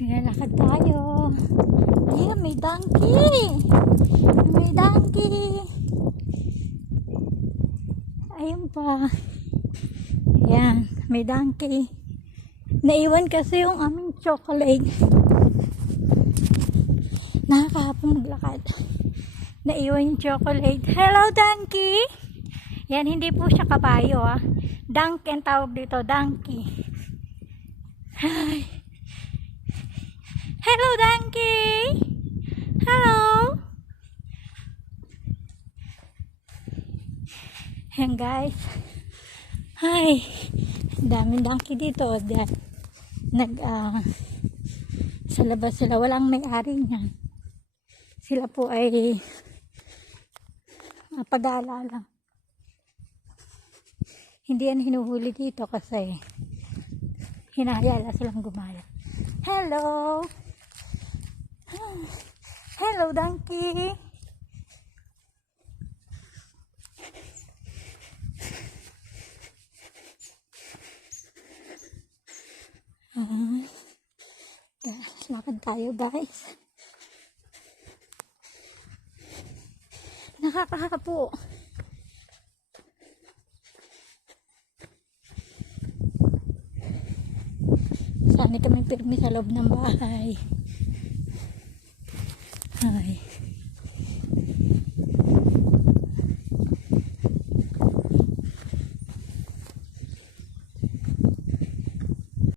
Ayan, lakad tayo. Ayan, may donkey. May donkey. Ayun pa. Ayan, may donkey. Naiwan kasi yung aming chocolate. Nakakahapong maglakad. Naiwan yung chocolate. Hello, donkey! Yan, hindi po siya kabayo, ah. Donkey ang tawag dito, donkey. Hi. Hello, donkey! Hello! Yan, guys. Hi. Daming donkey dito. Dahil nag, ah, sa labas sila. Walang may-ari niyan. Sila po ay uh, pag-aala lang. Hindi yan hinuhuli dito kasi hinahayala silang gumala. Hello! Hello, donkey! Ah, lakad tayo guys. Nakakahapo. Sana kami pirmi sa loob ng bahay. Ay.